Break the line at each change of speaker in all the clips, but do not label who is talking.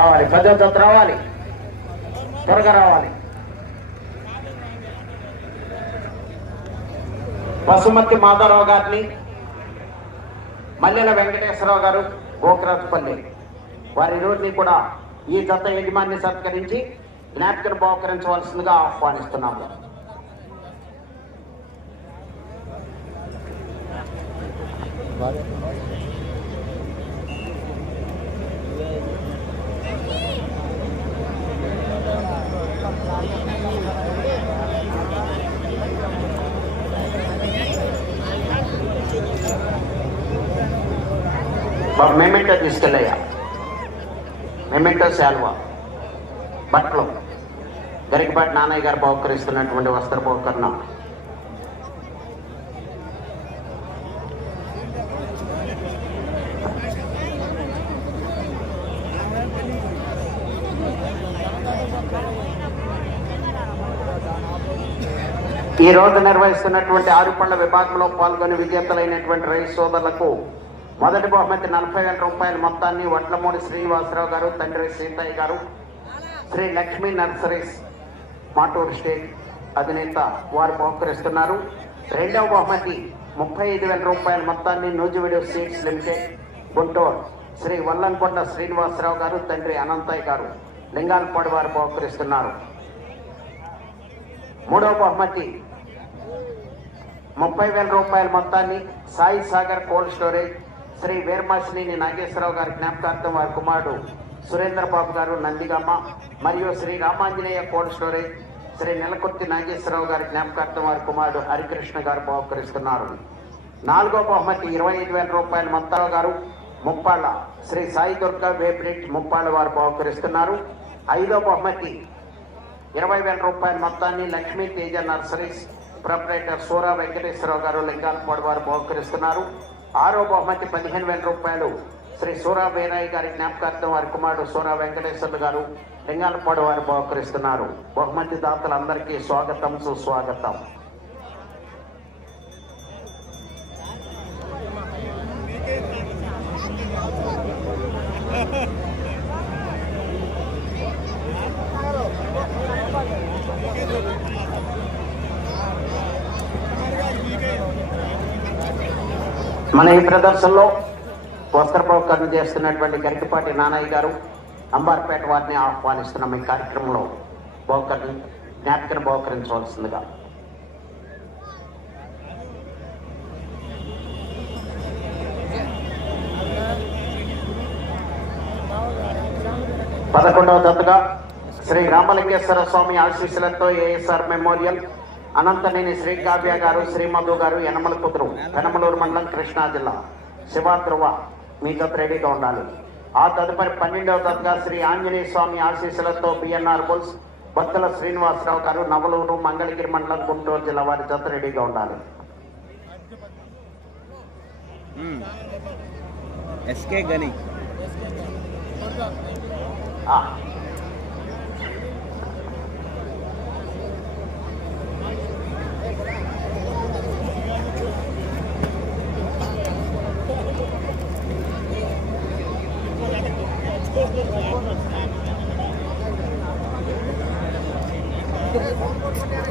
రావాలి. పదో రావాలి. త్వరగా రావాలి. పశుమతి మాధవరావు గారిని మల్లెల వెంకటేశ్వరరావు గారు గోకరాజుపల్లి. వారి రోజుని కూడా ఈ జత యజమాన్ని సత్కరించి జ్ఞాపికను బహుకరించవలసిందిగా ఆహ్వానిస్తున్నాము. Vale. మెమెంటో తీసుకెళ్ళాయా మెమెంటో శాల్వా బట్టలు గరికపాటి నాన్నయ్య గారు బహుకరిస్తున్నటువంటి వస్త్ర బహుకరణ. ఈ రోజు నిర్వహిస్తున్నటువంటి ఆరు పండ్ల విభాగంలో పాల్గొని విజేతలైనటువంటి రైతు సోదరులకు మొదటి బహుమతి నలభై వేల రూపాయల మొత్తాన్ని వడ్లమూడి శ్రీనివాసరావు గారు తండ్రి సీతయ్య గారు శ్రీ లక్ష్మీ నర్సరీస్ మాటూరు స్టేట్ అధినేత వారు బహుకరిస్తున్నారు. రెండవ బహుమతి ముప్పై ఐదు వేల రూపాయల మొత్తాన్ని నూజివీడియో సీట్స్ లిమిటెడ్ గుంటూరు శ్రీ వల్లంకొండ శ్రీనివాసరావు గారు తండ్రి అనంతయ్య గారు లింగాలపాడు వారు బహుకరిస్తున్నారు. మూడవ బహుమతి ముప్పై వేల రూపాయల మొత్తాన్ని సాయి సాగర్ కోల్డ్ స్టోరేజ్ శ్రీ వీరమాసినేని నాగేశ్వరరావు గారి జ్ఞాపకార్థం వారి కుమారుడు సురేంద్ర బాబు గారు నందిగామ మరియు శ్రీ రామాంజనేయ కోల్డ్ స్టోరేజ్ శ్రీ నెలకొత్తి నాగేశ్వరరావు గారి జ్ఞాపకార్థం వారి కుమారుడు హరికృష్ణ గారు బహుకరిస్తున్నారు. నాలుగో బహుమతి ఇరవై ఐదు వేల రూపాయల మొత్తాల గారు ముప్పాళ్ళ శ్రీ సాయి దుర్గా వేపిరెడ్డి ముప్పాళ్ళ వారు బహుకరిస్తున్నారు. ఐదో బహుమతి ఇరవై వేల రూపాయల మొత్తాన్ని Lakshmi Teja nurseries proprietor Sura Venkateswara Rao Lingalapadu వారు బహుకరిస్తున్నారు. ఆరో బహుమతి పదిహేను వేల రూపాయలు శ్రీ సూరా వీరయ్య గారి జ్ఞాపకార్థం వారి కుమారుడు సూరా వెంకటేశ్వర్లు గారు లింగాలపాడు వారు బహుకరిస్తున్నారు బహుమతి దాతలందరికీ స్వాగతం సుస్వాగతం. మన ఈ ప్రదర్శనలో వస్త్ర ప్రవక్తను చేస్తున్నటువంటి గరికపాటి నానయ్య గారు అంబార్పేట వారిని ఆహ్వానిస్తున్నాం ఈ కార్యక్రమంలో బహుకరణ జ్ఞాపికను బహుకరించవలసిందిగా. పదకొండవ దత్తగా శ్రీ రామలింగేశ్వర స్వామి ఆశీస్సులతో ఏఎస్ఆర్ మెమోరియల్ అనంతనేని శ్రీ కావ్య గారు శ్రీ మధు గారు యనమల కుదురు పెనమలూరు మండలం కృష్ణా జిల్లా శివ ధ్రువ మీ జత రెడీగా ఉండాలి. ఆ తదుపరి పన్నెండవ దత్తగా శ్రీ ఆంజనేయ స్వామి ఆశీస్సులతో బిఎన్ఆర్ బుల్స్ బత్తల శ్రీనివాసరావు గారు నవలూరు మంగళగిరి మండలం గుంటూరు జిల్లా వారి జత రెడీగా ఉండాలి.
ఎస్కే గని.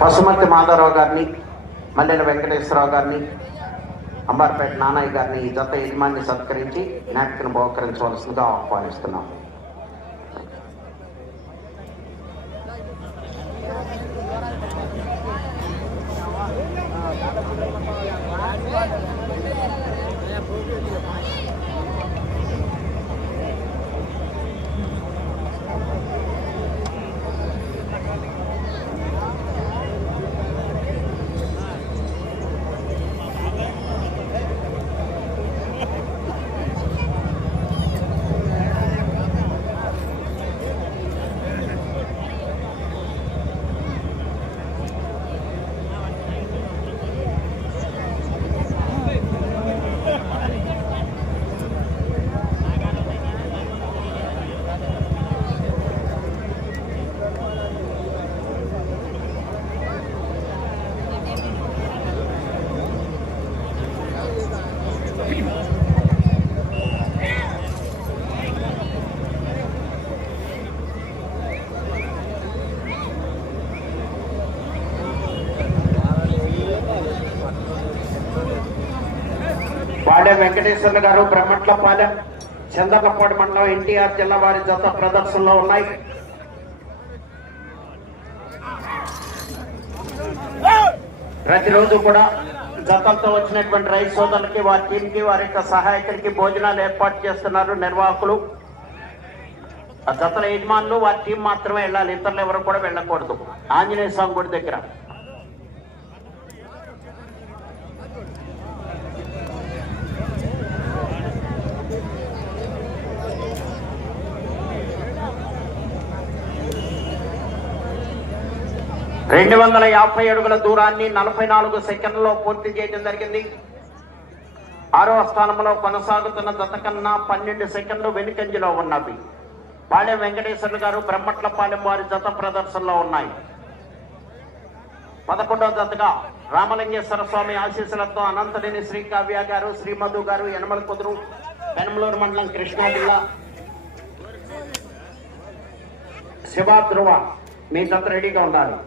పశుమతి మాధవరావు గారిని మల్లెల వెంకటేశ్వరరావు గారిని అంబార్పేట నానయ్య గారిని ఈ జత యజమాన్ని సత్కరించి జ్ఞాపికను బహుకరించవలసిందిగా ఆహ్వానిస్తున్నాం. వెంకటేశ్వర్లు గారు బ్రహ్మట్లపాలెం చందకపాడు మండలం ఎన్టీఆర్ జిల్లా వారి జత ప్రదర్శనలో ఉన్నాయి. ప్రతిరోజు కూడా జతలతో వచ్చినటువంటి రైతు సోదరులకి వారి టీంకి వారి యొక్క సహాయకులకి భోజనాలు ఏర్పాటు చేస్తున్నారు నిర్వాహకులు. ఆ జతల యజమానులు వారి టీం మాత్రమే వెళ్ళాలి. ఇతరులు ఎవరు కూడా వెళ్ళకూడదు. ఆంజనేయ స్వామి గుడి దగ్గర. రెండు వందల యాభై అడుగుల దూరాన్ని నలభై నాలుగు సెకండ్లలో పూర్తి చేయడం జరిగింది. ఆరో స్థానంలో కొనసాగుతున్న దత్తకన్నా కన్నా పన్నెండు సెకండ్లు వెనుకంజలో ఉన్నవి. పాలెం వెంకటేశ్వర్లు గారు బ్రహ్మట్లపాలెం వారి జత ప్రదర్శనలో ఉన్నాయి. పదకొండవ జతగా రామలింగేశ్వర స్వామి ఆశీస్సులతో అనంతనేని శ్రీ కావ్య గారు శ్రీమధు గారు యనమల కుదురు పెనమలూరు మండలం కృష్ణా జిల్లా శివ ధ్రువ మీ జత రెడీగా ఉండాలి.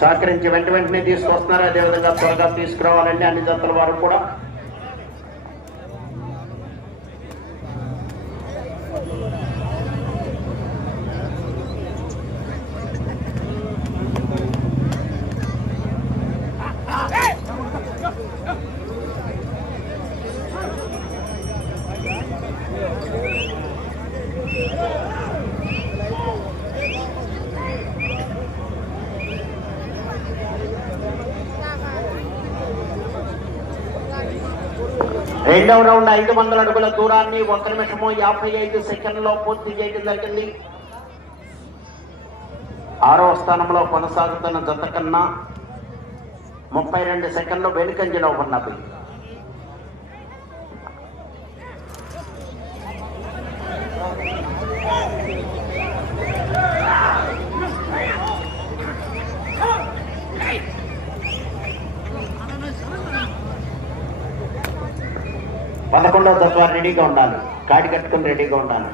సహకరించి వెంట వెంటనే తీసుకొస్తున్నారు. అదేవిధంగా త్వరగా తీసుకురావాలండి అన్ని జతల వారు కూడా. రెండవ రౌండ్ ఐదు వందల అడుగుల దూరాన్ని ఒక నిమిషము యాభై ఐదు సెకండ్లో పూర్తి చేయడం జరిగింది. ఆరో స్థానంలో కొనసాగుతున్న జత కన్నా ముప్పై రెండు సెకండ్లు వెనుకంజలో ఉన్నది. పదకొండవ జత వారు రెడీగా ఉండాలి. కాడి కట్టుకుని రెడీగా ఉండాలి.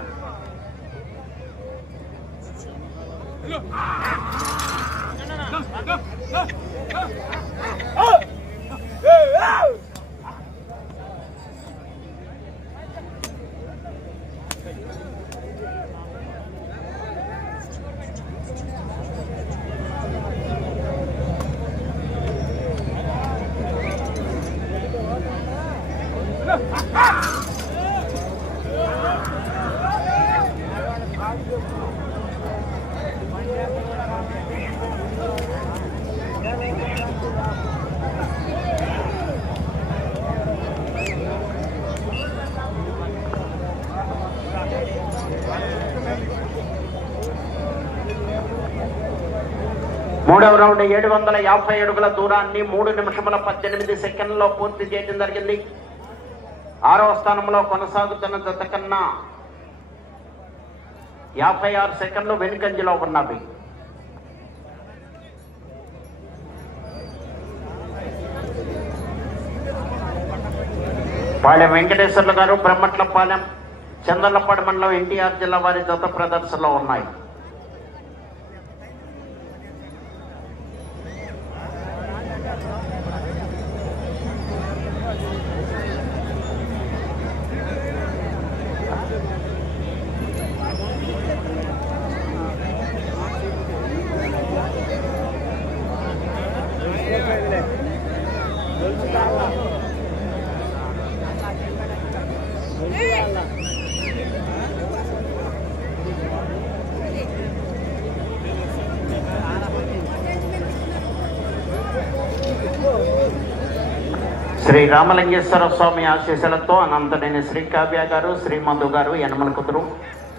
మూడవ రౌండ్ ఏడు వందల యాభై అడుగుల దూరాన్ని మూడు నిమిషముల పద్దెనిమిది సెకండ్లలో పూర్తి చేయడం జరిగింది. ఆరవ స్థానంలో కొనసాగుతున్న జత కన్నా యాభై ఆరు సెకండ్లు వెనుకంజలో ఉన్నవి. పాలెం వెంకటేశ్వర్లు గారు బ్రహ్మట్లపాలెం చందర్లపాడు మండలం ఎన్టీఆర్ జిల్లా వారి జత ప్రదర్శనలో ఉన్నాయి. శ్రీ రామలింగేశ్వర స్వామి ఆశీస్సులతో అనంతనేని శ్రీ కావ్య గారు శ్రీ మధు గారు యనమల కుదురు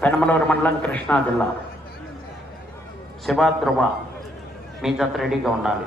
పెనమలూరు మండలం కృష్ణా జిల్లా. శివాధ్రువ మీ జత రెడీగా ఉండాలి.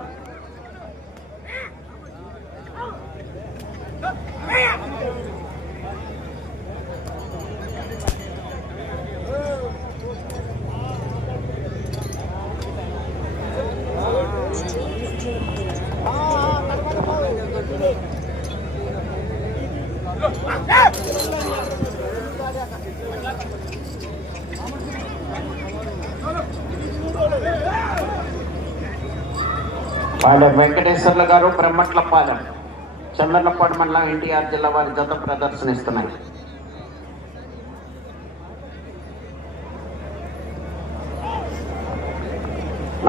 పాలెం వెంకటేశ్వర్లు గారు బ్రహ్మట్లపాలెం చంద్రలపాడు మండలం ఎన్టీఆర్ జిల్లా వారి జత ప్రదర్శనిస్తున్నాయి.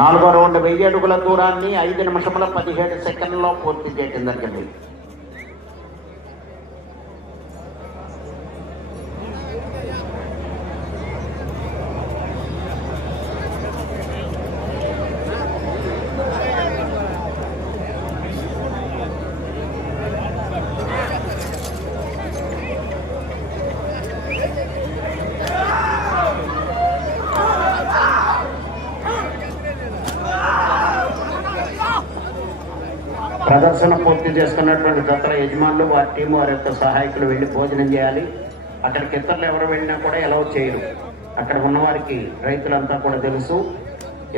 నాలుగో రౌండ్ వెయ్యి అడుగుల దూరాన్ని ఐదు నిమిషముల పదిహేడు సెకండ్లో పూర్తి చేయడం జరిగింది. ప్రదర్శన పూర్తి చేసుకున్నటువంటి జతల యజమానులు వారి టీం వారి యొక్క సహాయకులు వెళ్ళి భోజనం చేయాలి. అక్కడికి ఇతరులు ఎవరు వెళ్ళినా కూడా ఎలా చేయరు. అక్కడ ఉన్నవారికి రైతులంతా కూడా తెలుసు.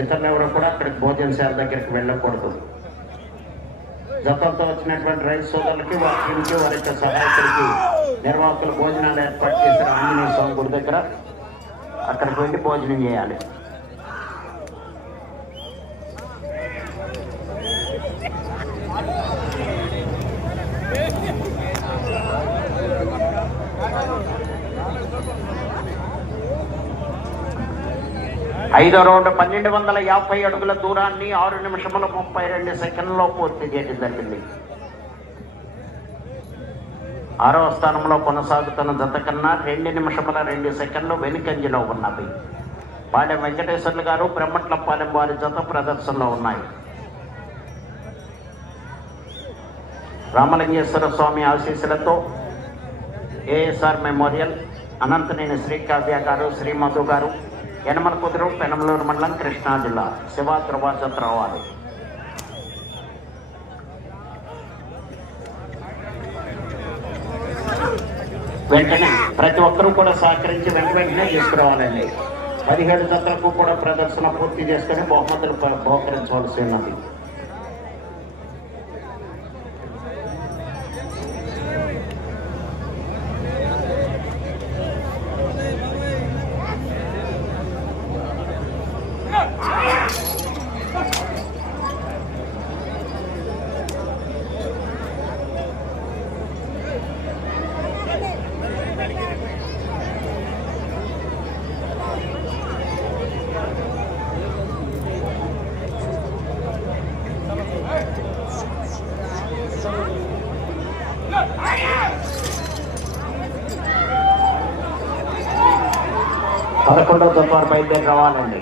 ఇతరులు ఎవరు కూడా అక్కడికి భోజనశాల దగ్గరికి వెళ్ళకూడదు. జతంతో వచ్చినటువంటి రైతు సోదరులకి వారి టీంకి వారి యొక్క సహాయకులకి నిర్వాహకులు భోజనాలు ఏర్పాటు చేశారు ఆంజనేయ స్వామి గుడి దగ్గర అక్కడికి వెళ్ళి భోజనం చేయాలి. ఐదో రౌండ్ పన్నెండు వందల యాభై అడుగుల దూరాన్ని ఆరు నిమిషముల ముప్పై రెండు సెకండ్లో పూర్తి చేయడం జరిగింది ఆరవ స్థానంలో కొనసాగుతున్న జత కన్నా రెండు నిమిషముల రెండు సెకండ్లు వెనుకంజలో ఉన్నవి. పాలెం వెంకటేశ్వర్లు గారు బ్రహ్మట్లపాలెం వారి జత ప్రదర్శనలో ఉన్నాయి. రామలింగేశ్వర స్వామి ఆశీస్సులతో ఏఎస్ఆర్ మెమోరియల్ అనంతనేని శ్రీకావ్య గారు శ్రీ మధు గారు యనమల కుదురు పెనమలూరు మండలం కృష్ణా జిల్లా శివ త్రివాసత్ వెంటనే ప్రతి ఒక్కరూ కూడా సహకరించి వెంట వెంటనే తీసుకురావాలండి. పదిహేడు జతలకు కూడా ప్రదర్శన పూర్తి చేసుకుని బహుమతులు బహుకరించవలసి ఉన్నది. పదకొండవ జత బయలుదేరి రావాలండి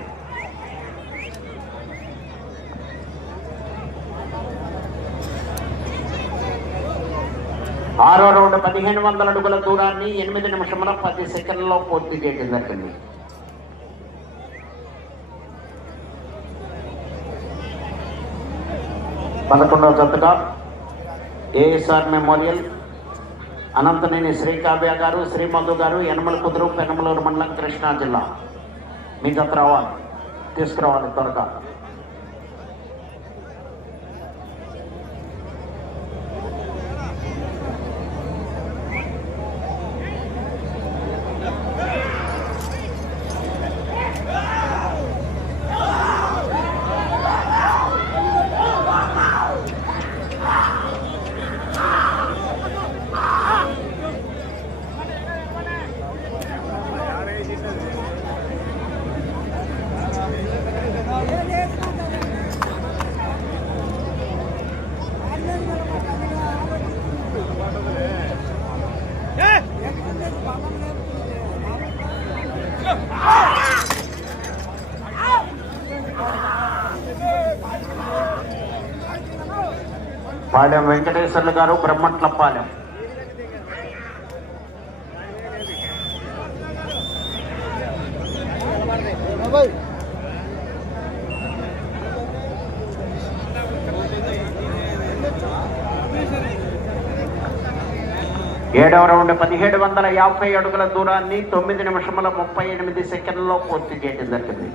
ఆరో రౌండ్ పదిహేను వందల అడుగుల దూరాన్ని ఎనిమిది నిమిషముల పది సెకండ్లలో పూర్తి చేయడం జరిగింది పదకొండవ జతగా ఏఎస్ఆర్ మెమోరియల్ అనంతనేని శ్రీ కావ్య గారు శ్రీమధు గారు యనమల కుదురు పెనమలూరు మండలం కృష్ణా జిల్లా. మీ జత రావాలి. తీసుకురావాలి త్వరగా. పాలెం వెంకటేశ్వర్లు గారు బ్రహ్మట్లపాలెం. ఏడవ రౌండ్ పదిహేడు వందల యాభై అడుగుల దూరాన్ని తొమ్మిది నిమిషముల ముప్పై ఎనిమిది సెకండ్లలో పూర్తి చేయడం జరిగింది.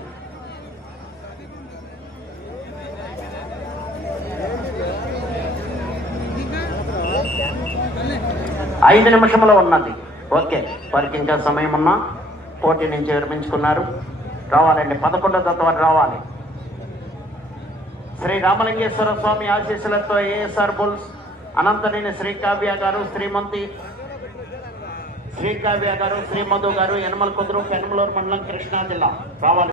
ఐదు నిమిషములు ఉన్నది. ఓకే వారికి ఇంకా సమయం ఉన్నా పోటీ నుంచి విరమించుకున్నారు. రావాలండి పదకొండో తత్వాన్ని రావాలి. శ్రీ రామలింగేశ్వర స్వామి ఆశీస్సులతో ఏఎస్ఆర్ బుల్స్ అనంతనేని శ్రీకావ్య గారు శ్రీమంతి శ్రీకావ్య గారు శ్రీమధు గారు యనమల కుదురు పెనమలూరు మండలం కృష్ణా జిల్లా. రావాలి.